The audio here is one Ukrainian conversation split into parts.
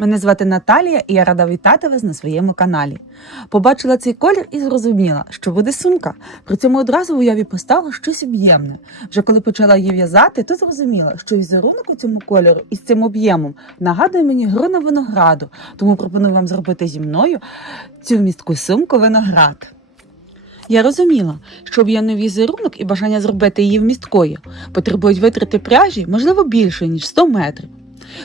Мене звати Наталія, і я рада вітати вас на своєму каналі. Побачила цей колір і зрозуміла, що буде сумка. При цьому одразу в уяві постало щось об'ємне. Вже коли почала її в'язати, то зрозуміла, що візерунок у цьому кольору із цим об'ємом нагадує мені грона винограду. Тому пропоную вам зробити зі мною цю вмістку сумку виноград. Я розуміла, що об'ємний візерунок і бажання зробити її вмісткою потребують витрати пряжі, можливо, більше, ніж 100 метрів.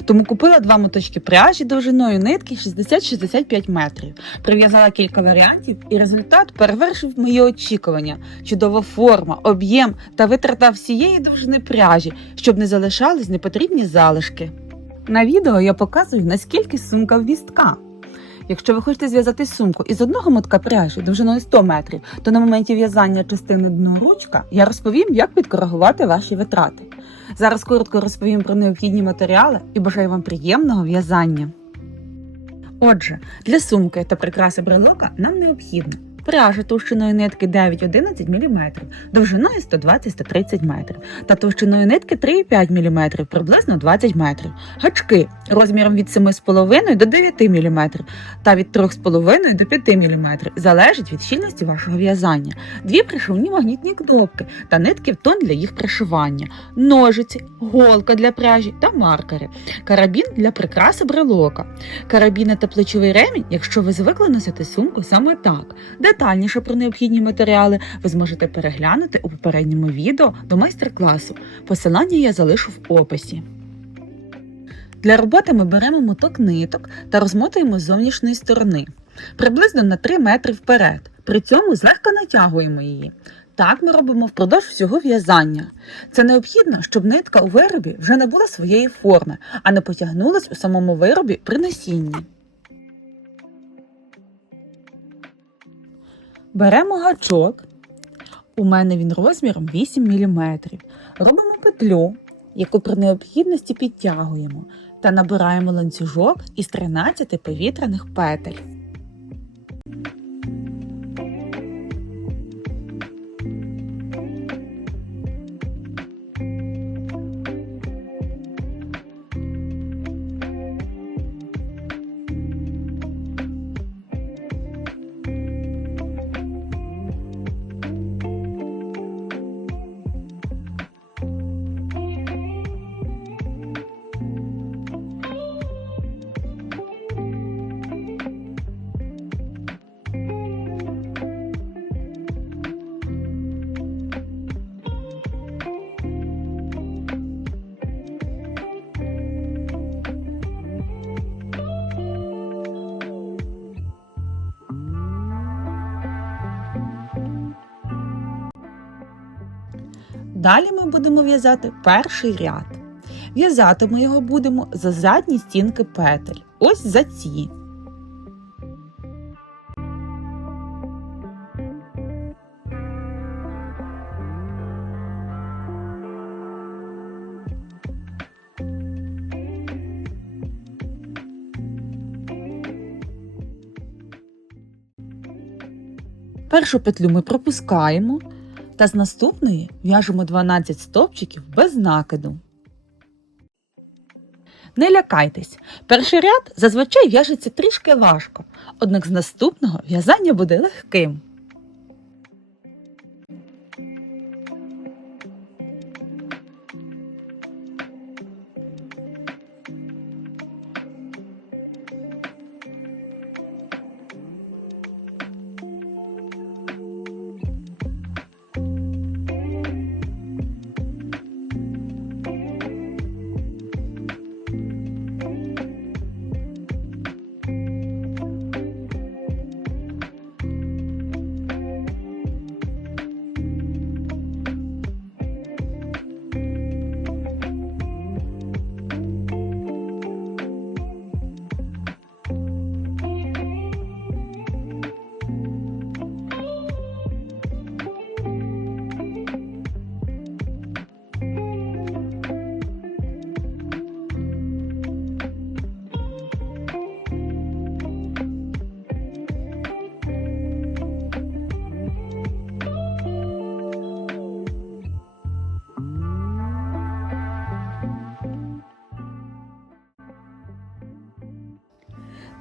Тому купила 2 моточки пряжі довжиною нитки 60-65 метрів. Прив'язала кілька варіантів, і результат перевершив мої очікування. Чудова форма, об'єм та витрата всієї довжини пряжі, щоб не залишались непотрібні залишки. На відео я показую, наскільки сумка вмістка. Якщо ви хочете зв'язати сумку із одного мотка пряжі довжиною 100 метрів, то на моменті в'язання частини дно-ручка я розповім, як підкоригувати ваші витрати. Зараз коротко розповім про необхідні матеріали і бажаю вам приємного в'язання. Отже, для сумки та прикраси брелока нам необхідно пряжа товщиною нитки 9-11 мм, довжиною 120-130 метрів та товщиною нитки 3,5 мм, приблизно 20 метрів. Гачки розміром від 7,5 до 9 мм та від 3,5 до 5 мм, залежить від щільності вашого в'язання. 2 пришивні магнітні кнопки та нитки в тон для їх пришивання, ножиці, голка для пряжі та маркери, карабін для прикраси брелока, карабіни та плечовий ремінь, якщо ви звикли носити сумку саме так. Детальніше про необхідні матеріали ви зможете переглянути у попередньому відео до майстер-класу. Посилання я залишу в описі. Для роботи ми беремо моток ниток та розмотуємо з зовнішньої сторони, приблизно на 3 метри вперед. При цьому злегка натягуємо її. Так ми робимо впродовж всього в'язання. Це необхідно, щоб нитка у виробі вже набула своєї форми, а не потягнулась у самому виробі при носінні. Беремо гачок, у мене він розміром 8 мм. Робимо петлю, яку при необхідності підтягуємо, та набираємо ланцюжок із 13 повітряних петель. Далі ми будемо в'язати перший ряд. В'язати ми його будемо за задні стінки петель, ось за ці. Першу петлю ми пропускаємо. Та з наступної в'яжемо 12 стовпчиків без накиду. Не лякайтесь, перший ряд зазвичай в'яжеться трішки важко, однак з наступного в'язання буде легким.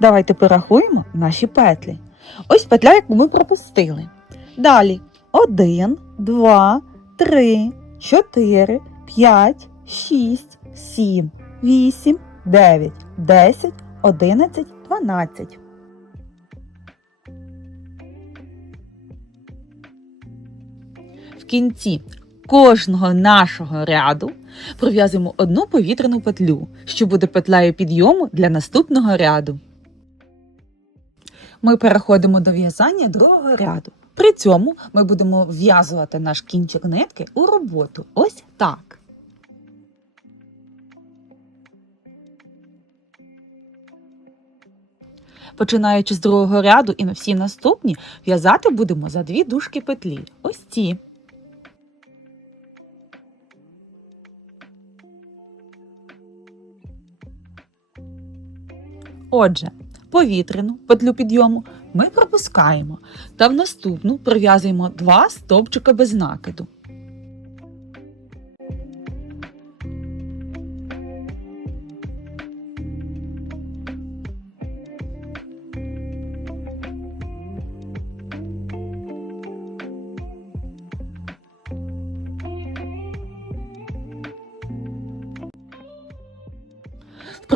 Давайте порахуємо наші петлі. Ось петля, яку ми пропустили. Далі 1, 2, 3, 4, 5, 6, 7, 8, 9, 10, 11, 12. В кінці кожного нашого ряду пров'язуємо одну повітряну петлю, що буде петлею підйому для наступного ряду. Ми переходимо до в'язання другого ряду. При цьому ми будемо вв'язувати наш кінчик нитки у роботу. Ось так. Починаючи з другого ряду і на всі наступні, в'язати будемо за 2 дужки петлі. Ось ці. Отже, повітряну петлю підйому ми пропускаємо та в наступну пров'язуємо 2 стовпчика без накиду.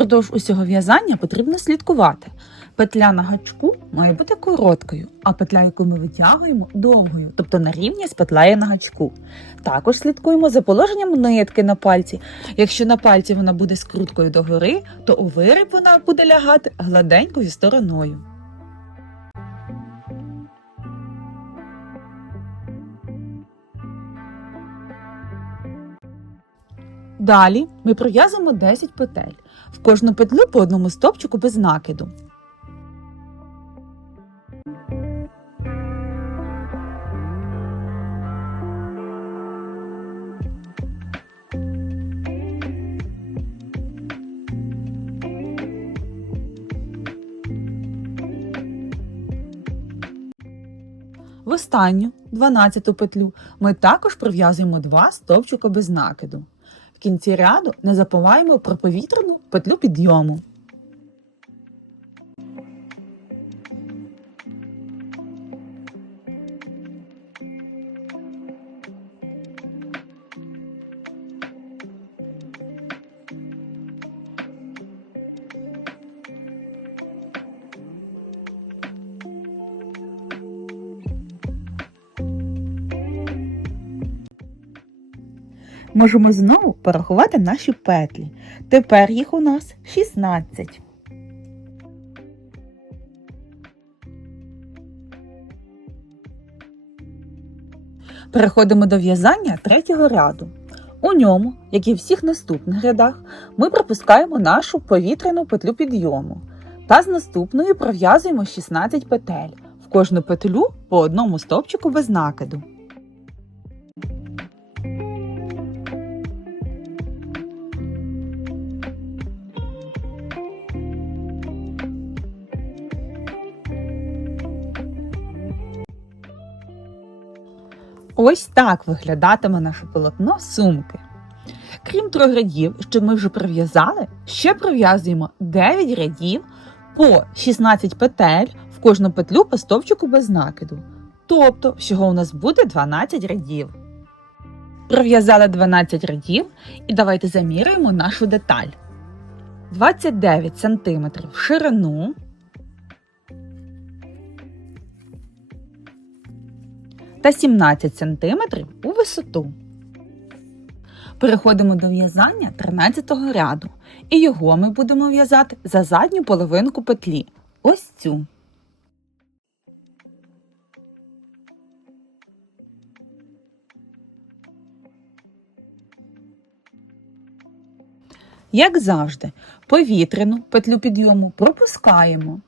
Впродовж усього в'язання потрібно слідкувати. Петля на гачку має бути короткою, а петля, яку ми витягуємо, довгою, тобто на рівні з петлею на гачку. Також слідкуємо за положенням нитки на пальці. Якщо на пальці вона буде скруткою догори, то у виріб вона буде лягати гладенькою стороною. Далі ми пров'язуємо 10 петель. В кожну петлю по одному стовпчику без накиду. В останню, 12-ту петлю, ми також пров'язуємо 2 стовпчика без накиду. В кінці ряду не забуваємо про повітряну петлю підйому. Можемо знову порахувати наші петлі. Тепер їх у нас 16. Переходимо до в'язання третього ряду. У ньому, як і в всіх наступних рядах, ми пропускаємо нашу повітряну петлю підйому та з наступною пров'язуємо 16 петель. В кожну петлю по одному стовпчику без накиду. Ось так виглядатиме наше полотно сумки. Крім 3 рядів, що ми вже пров'язали, ще пров'язуємо 9 рядів по 16 петель, в кожну петлю по стовпчику без накиду. Тобто, всього у нас буде 12 рядів. Пров'язали 12 рядів і давайте заміряємо нашу деталь. 29 см в ширину та 17 см у висоту. Переходимо до в'язання 13-го ряду, і його ми будемо в'язати за задню половинку петлі. Ось цю. Як завжди, повітряну петлю підйому пропускаємо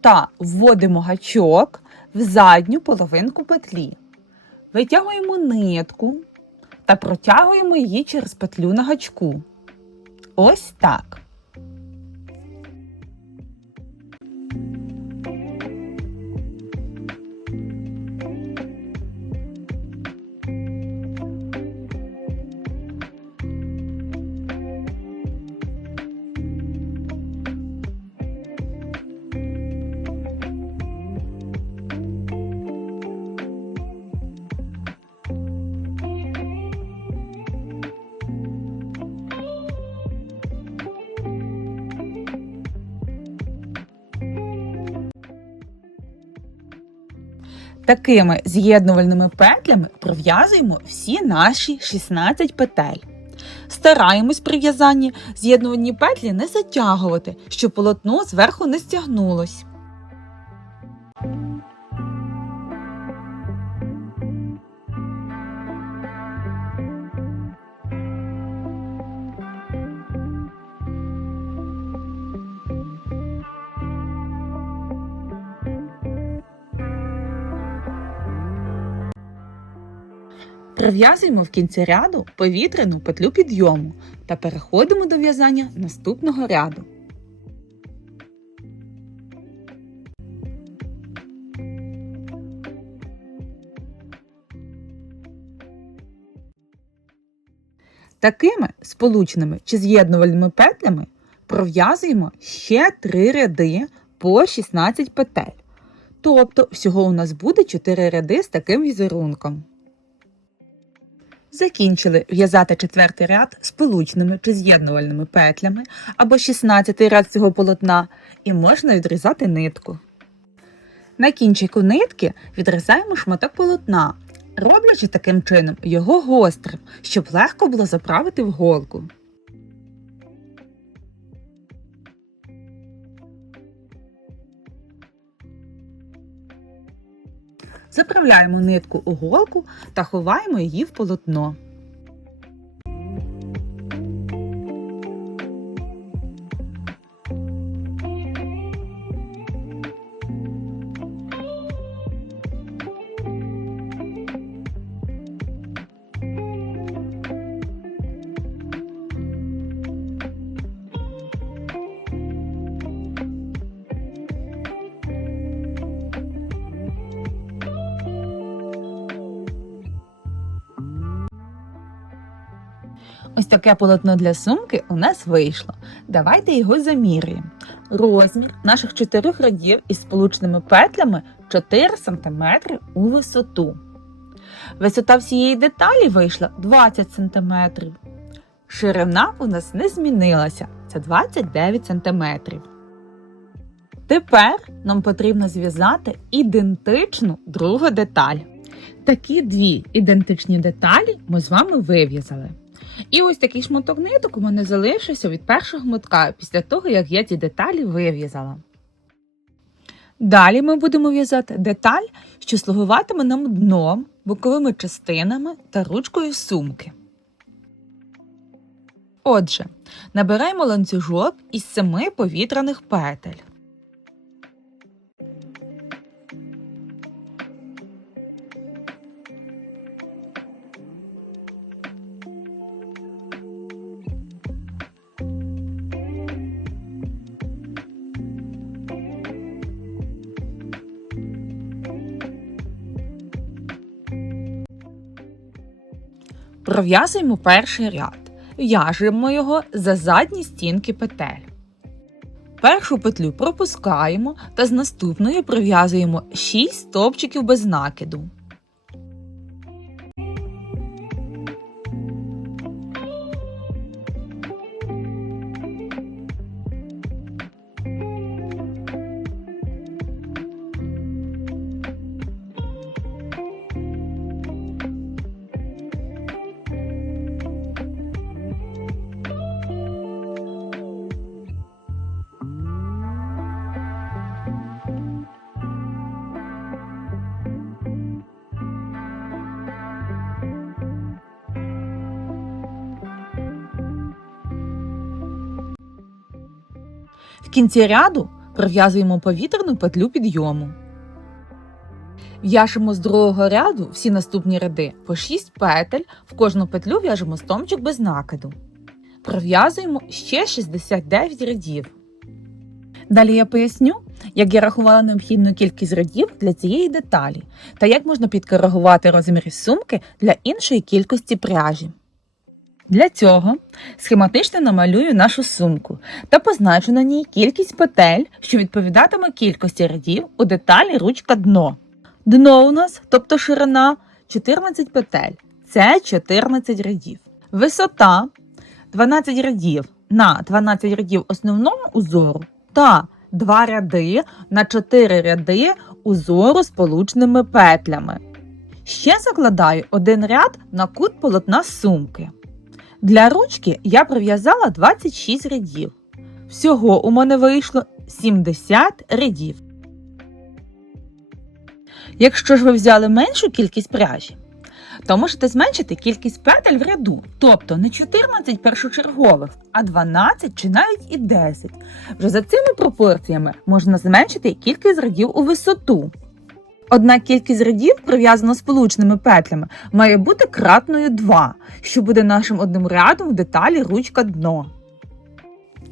та вводимо гачок в задню половинку петлі. Витягуємо нитку та протягуємо її через петлю на гачку. Ось так. Такими з'єднувальними петлями пров'язуємо всі наші 16 петель. Стараємось при в'язанні з'єднувальні петлі не затягувати, щоб полотно зверху не стягнулось. Пров'язуємо в кінці ряду повітряну петлю підйому та переходимо до в'язання наступного ряду. Такими сполучними чи з'єднувальними петлями пров'язуємо ще 3 ряди по 16 петель. Тобто всього у нас буде 4 ряди з таким візерунком. Закінчили в'язати 4-й ряд сполучними чи з'єднувальними петлями або 16-й ряд цього полотна і можна відрізати нитку. На кінчику нитки відрізаємо шматок полотна, роблячи таким чином його гострим, щоб легко було заправити в голку. Заправляємо нитку у голку та ховаємо її в полотно. Ось таке полотно для сумки у нас вийшло. Давайте його заміряємо. Розмір наших 4 рядів із сполучними петлями 4 см у висоту. Висота всієї деталі вийшла 20 см. Ширина у нас не змінилася, це 29 см. Тепер нам потрібно зв'язати ідентичну другу деталь. Такі дві ідентичні деталі ми з вами вив'язали. І ось такий шматок ниток у мене залишився від першого мотка, після того, як я ці деталі вив'язала. Далі ми будемо в'язати деталь, що слугуватиме нам дном, боковими частинами та ручкою сумки. Отже, набираємо ланцюжок із 7 повітряних петель. Пров'язуємо перший ряд. В'яжемо його за задні стінки петель. Першу петлю пропускаємо та з наступною пров'язуємо 6 стовпчиків без накиду. В кінці ряду пров'язуємо повітряну петлю підйому. В'яжемо з другого ряду всі наступні ряди по 6 петель, в кожну петлю в'яжемо стовпчик без накиду. Пров'язуємо ще 69 рядів. Далі я поясню, як я рахувала необхідну кількість рядів для цієї деталі та як можна підкоригувати розміри сумки для іншої кількості пряжі. Для цього схематично намалюю нашу сумку та позначу на ній кількість петель, що відповідатиме кількості рядів у деталі ручка дно. Дно у нас, тобто ширина, 14 петель. Це 14 рядів. Висота 12 рядів на 12 рядів основного узору та 2 ряди на 4 ряди узору сполучними петлями. Ще закладаю один ряд на кут полотна сумки. Для ручки я пров'язала 26 рядів. Всього у мене вийшло 70 рядів. Якщо ж ви взяли меншу кількість пряжі, то можете зменшити кількість петель в ряду, тобто не 14 першочергових, а 12 чи навіть і 10. Вже за цими пропорціями можна зменшити кількість рядів у висоту. Однак кількість рядів, прив'язана сполучними петлями, має бути кратною 2, що буде нашим одним рядом в деталі ручка-дно.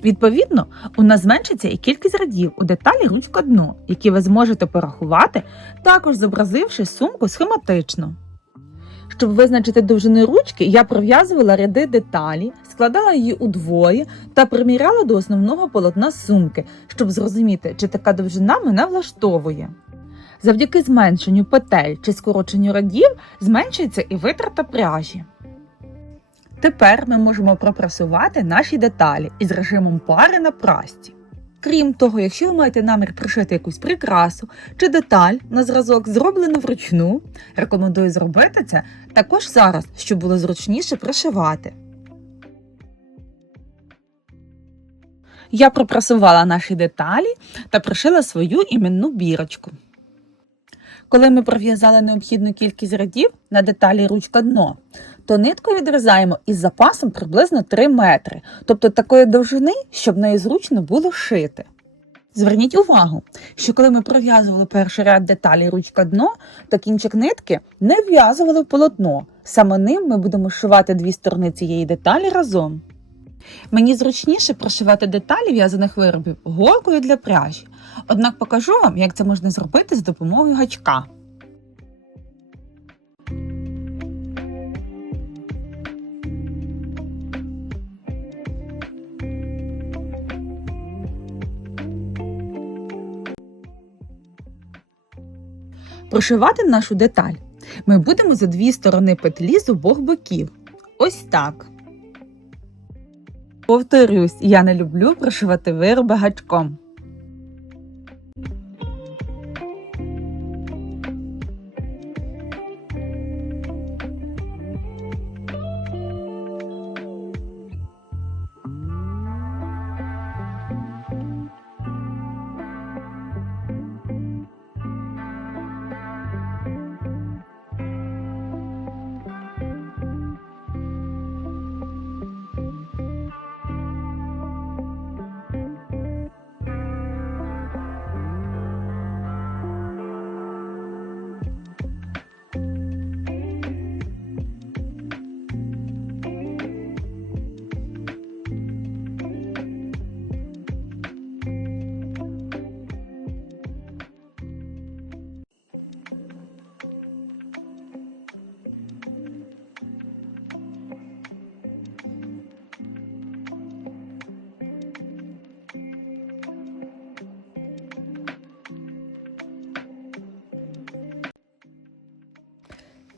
Відповідно, у нас зменшиться і кількість рядів у деталі ручка-дно, які ви зможете порахувати, також зобразивши сумку схематично. Щоб визначити довжину ручки, я пров'язувала ряди деталі, складала її удвоє та приміряла до основного полотна сумки, щоб зрозуміти, чи така довжина мене влаштовує. Завдяки зменшенню петель чи скороченню рядів зменшується і витрата пряжі. Тепер ми можемо пропрасувати наші деталі із режимом пари на прасці. Крім того, якщо ви маєте намір пришити якусь прикрасу чи деталь на зразок, зроблену вручну, рекомендую зробити це також зараз, щоб було зручніше пришивати. Я пропрасувала наші деталі та пришила свою іменну бірочку. Коли ми пров'язали необхідну кількість рядів на деталі ручка-дно, то нитку відрізаємо із запасом приблизно 3 метри, тобто такої довжини, щоб нею зручно було шити. Зверніть увагу, що коли ми пров'язували перший ряд деталі ручка-дно, то кінчик нитки не вв'язували в полотно. Саме ним ми будемо шивати дві сторони цієї деталі разом. Мені зручніше прошивати деталі в'язаних виробів голкою для пряжі, однак покажу вам, як це можна зробити з допомогою гачка. Прошивати нашу деталь ми будемо за дві сторони петлі з обох боків. Ось так. Повторюсь, я не люблю прошивати вироби гачком.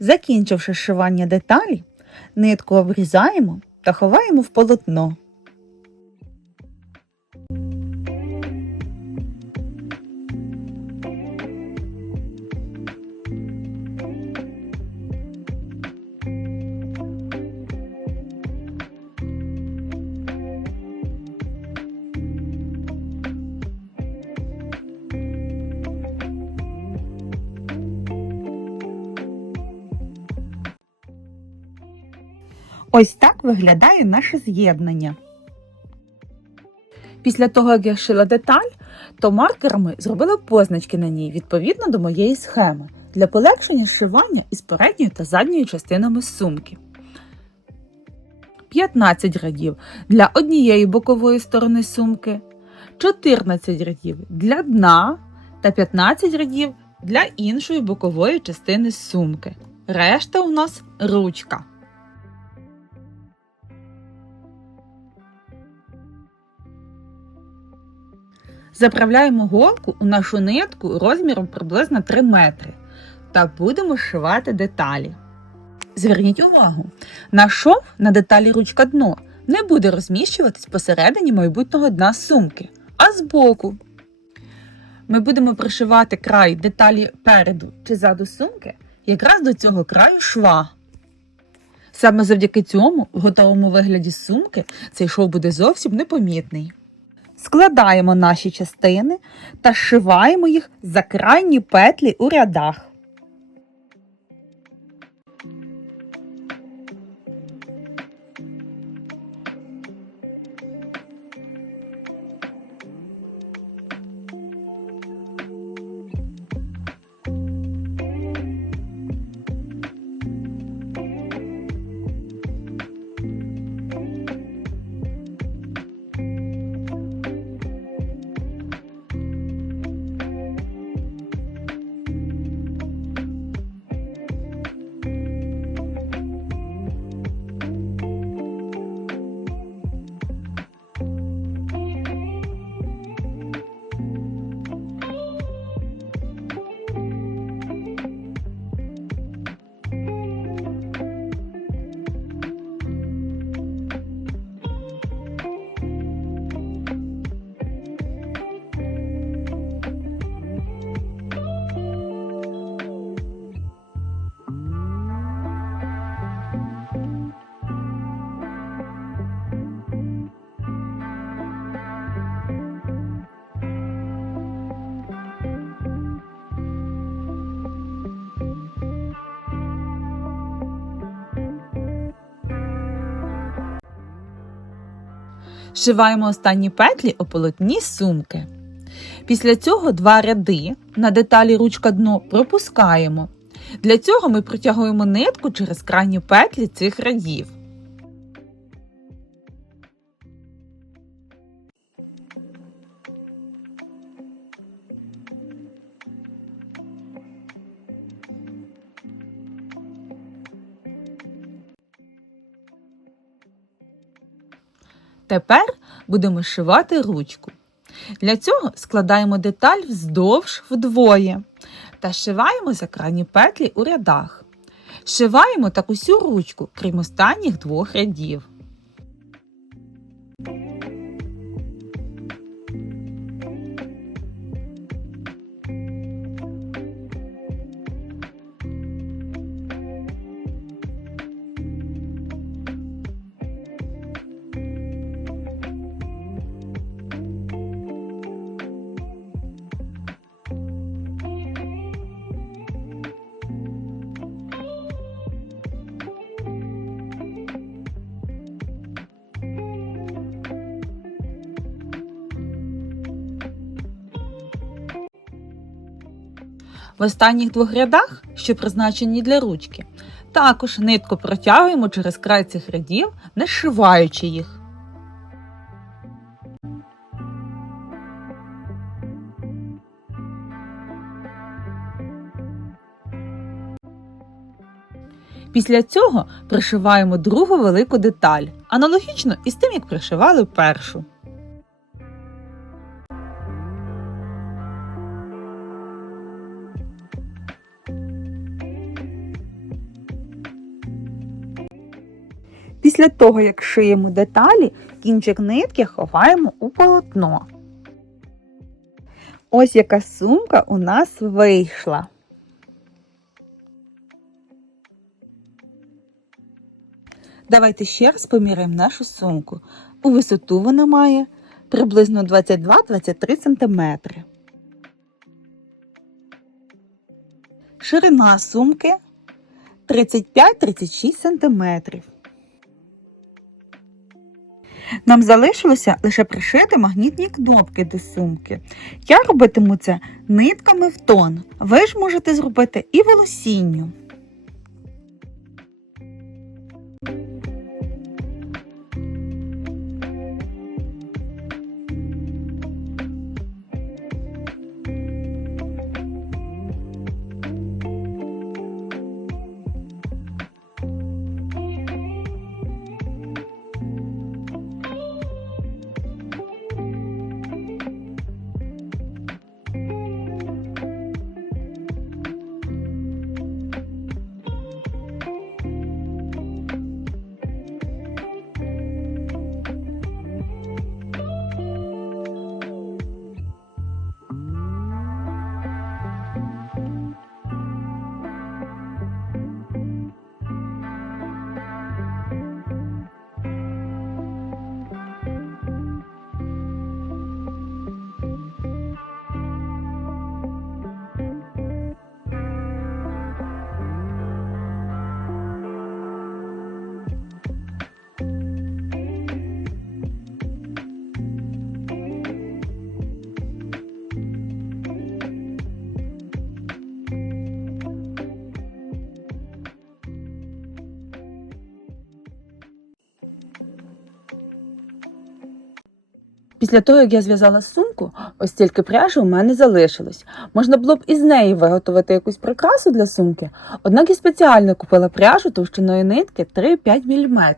Закінчивши зшивання деталі, нитку обрізаємо та ховаємо в полотно. Ось так виглядає наше з'єднання. Після того, як я шила деталь, то маркерами зробила позначки на ній відповідно до моєї схеми для полегшення зшивання із передньою та задньою частинами сумки. 15 рядів для однієї бокової сторони сумки, 14 рядів для дна та 15 рядів для іншої бокової частини сумки. Решта у нас ручка. Заправляємо голку у нашу нитку розміром приблизно 3 метри та будемо зшивати деталі. Зверніть увагу, наш шов на деталі ручка-дно не буде розміщуватись посередині майбутнього дна сумки, а збоку. ми будемо пришивати край деталі переду чи ззаду сумки якраз до цього краю шва. Саме завдяки цьому в готовому вигляді сумки цей шов буде зовсім непомітний. Складаємо наші частини та зшиваємо їх за крайні петлі у рядах. Зшиваємо останні петлі у полотні сумки. Після цього 2 ряди на деталі ручка дно пропускаємо. Для цього ми протягуємо нитку через крайні петлі цих рядів. Тепер будемо зшивати ручку. Для цього складаємо деталь вздовж вдвоє та зшиваємо за крайні петлі у рядах. Зшиваємо так усю ручку, крім останніх 2 рядів. В останніх 2 рядах, що призначені для ручки, також нитку протягуємо через край цих рядів, не зшиваючи їх. Після цього пришиваємо другу велику деталь, аналогічно із тим, як пришивали першу. Після того, як шиємо деталі, кінчик нитки ховаємо у полотно. Ось яка сумка у нас вийшла. Давайте ще раз поміряємо нашу сумку. У висоту вона має приблизно 22-23 см. Ширина сумки 35-36 см. Нам залишилося лише пришити магнітні кнопки до сумки. Я робитиму це нитками в тон. Ви ж можете зробити і волосінню. Після того, як я зв'язала сумку, ось стільки пряжі у мене залишилось. Можна було б із неї виготовити якусь прикрасу для сумки, однак я спеціально купила пряжу товщиною нитки 3-5 мм,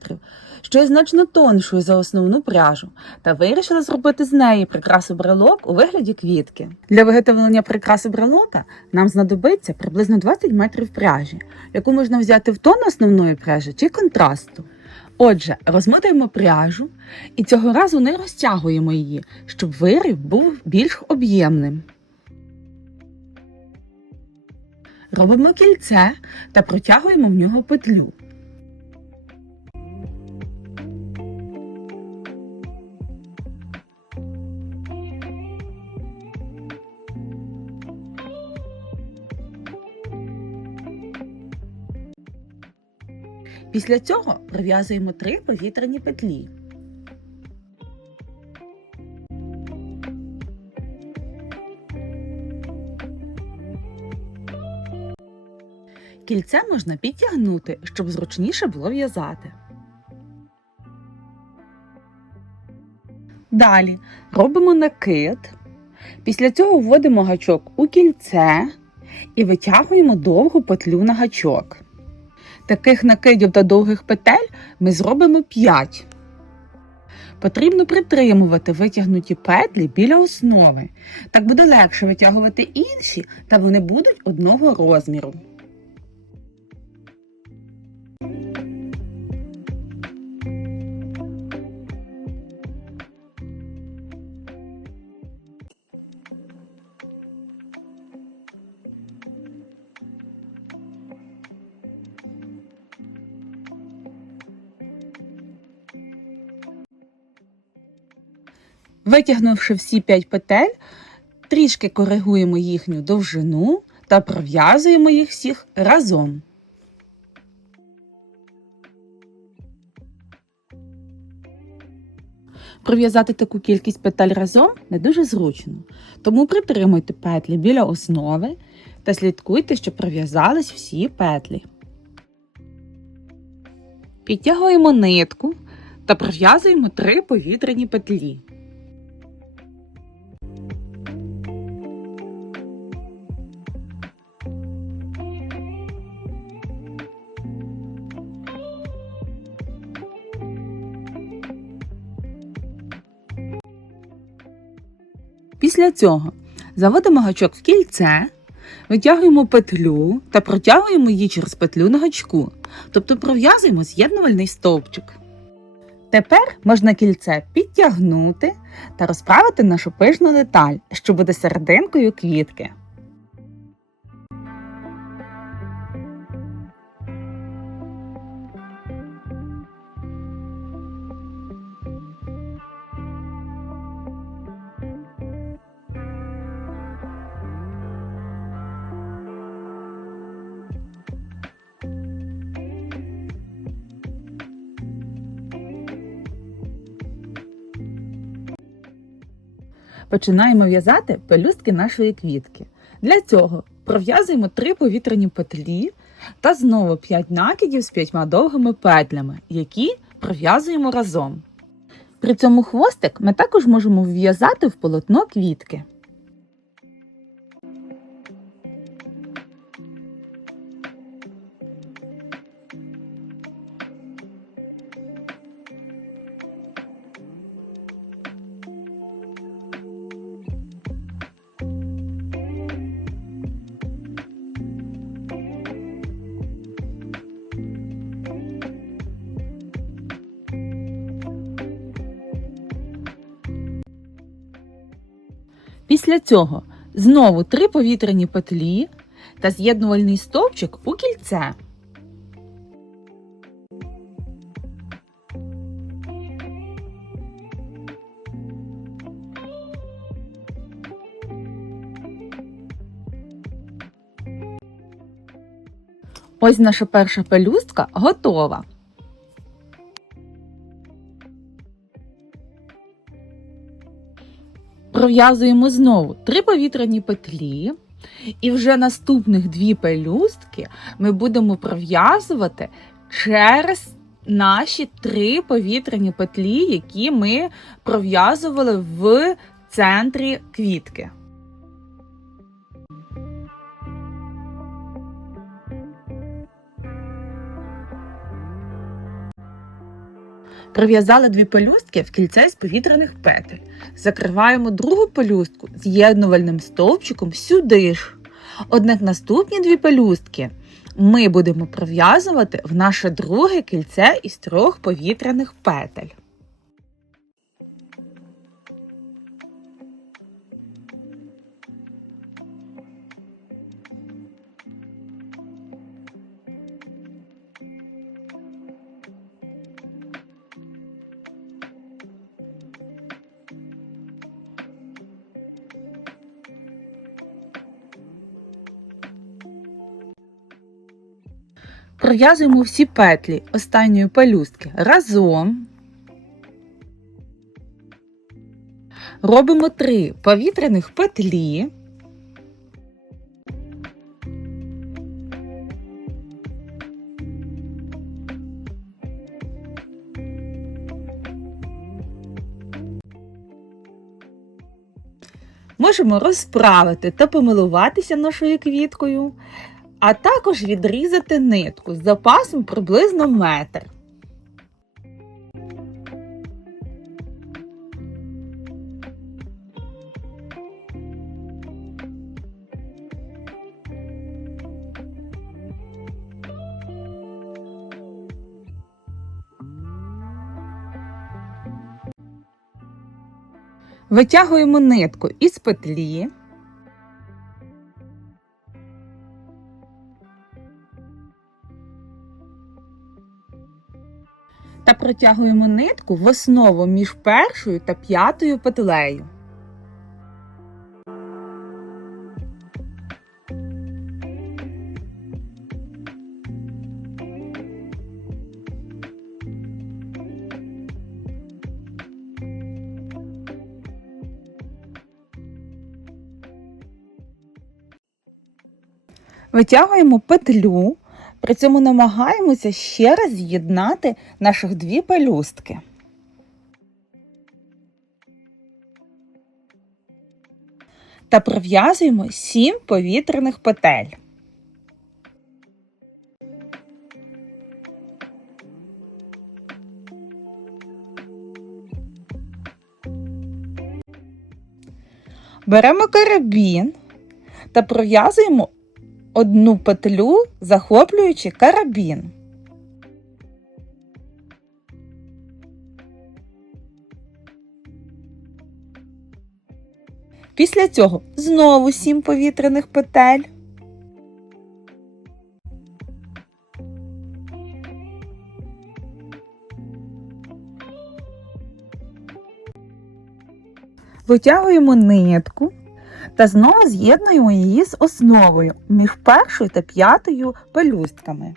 що є значно тоншою за основну пряжу, та вирішила зробити з неї прикрасу-брелок у вигляді квітки. Для виготовлення прикраси брелока нам знадобиться приблизно 20 метрів пряжі, яку можна взяти в тон основної пряжі чи контрасту. Отже, розмотаємо пряжу і цього разу не розтягуємо її, щоб виріб був більш об'ємним. Робимо кільце та протягуємо в нього петлю. Після цього пров'язуємо 3 повітряні петлі. Кільце можна підтягнути, щоб зручніше було в'язати. Далі робимо накид. Після цього вводимо гачок у кільце і витягуємо довгу петлю на гачок. Таких накидів та довгих петель ми зробимо 5. Потрібно притримувати витягнуті петлі біля основи. Так буде легше витягувати інші, та вони будуть одного розміру. Витягнувши всі 5 петель, трішки коригуємо їхню довжину та пров'язуємо їх всіх разом. Пров'язати таку кількість петель разом не дуже зручно, тому притримуйте петлі біля основи та слідкуйте, щоб пров'язались всі петлі. Підтягуємо нитку та пров'язуємо 3 повітряні петлі. Після цього заводимо гачок в кільце, витягуємо петлю та протягуємо її через петлю на гачку, тобто пров'язуємо з'єднувальний стовпчик. Тепер можна кільце підтягнути та розправити нашу пишну деталь, що буде серединкою квітки. Починаємо в'язати пелюстки нашої квітки. Для цього пров'язуємо 3 повітряні петлі та знову 5 накидів з 5 довгими петлями, які пров'язуємо разом. При цьому хвостик ми також можемо вв'язати в полотно квітки. Після цього знову 3 повітряні петлі та з'єднувальний стовпчик у кільце. Ось наша перша пелюстка готова. Пров'язуємо знову 3 повітряні петлі, і вже наступних 2 пелюстки ми будемо пров'язувати через наші 3 повітряні петлі, які ми пров'язували в центрі квітки. Пров'язали 2 пелюстки в кільце з повітряних петель. Закриваємо другу пелюстку з'єднувальним стовпчиком сюди ж. Однак наступні 2 пелюстки ми будемо пров'язувати в наше друге кільце із 3 повітряних петель. Пров'язуємо всі петлі останньої пелюстки разом. Робимо 3 повітряних петлі. Можемо розправити та помилуватися нашою квіткою, а також відрізати нитку з запасом приблизно метр. Витягуємо нитку із петлі. Та протягуємо нитку в основу між першою та 5-ю петлею. Витягуємо петлю, при цьому намагаємося ще раз з'єднати наших 2 пелюстки. Та пров'язуємо 7 повітряних петель. Беремо карабін та пров'язуємо 1 петлю, захоплюючи карабін. Після цього знову 7 повітряних петель. Витягуємо нитку та знову з'єднуємо її з основою між 1-ю та 5-ю пелюстками.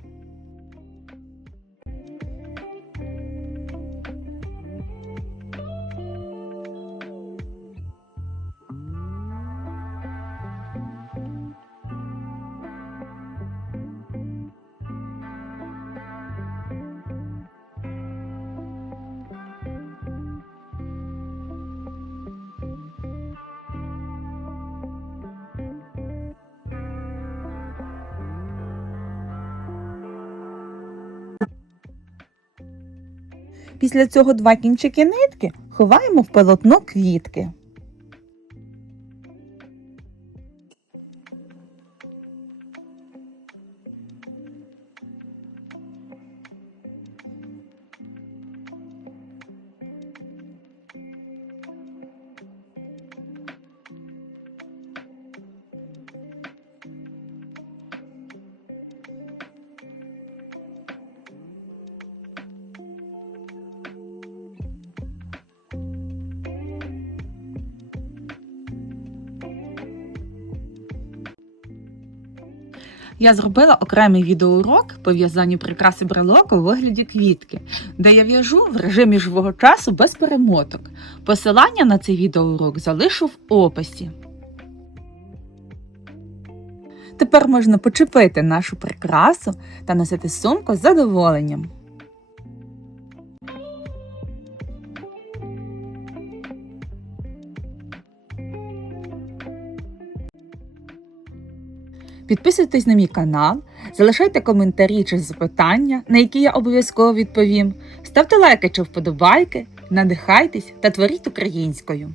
Після цього 2 кінчики нитки ховаємо в полотно квітки. Я зробила окремий відеоурок по в'язанню прикраси брелоку у вигляді квітки, де я в'яжу в режимі живого часу без перемоток. Посилання на цей відеоурок залишу в описі. Тепер можна почепити нашу прикрасу та носити сумку з задоволенням. Підписуйтесь на мій канал, залишайте коментарі чи запитання, на які я обов'язково відповім. Ставте лайки чи вподобайки, надихайтесь та творіть українською.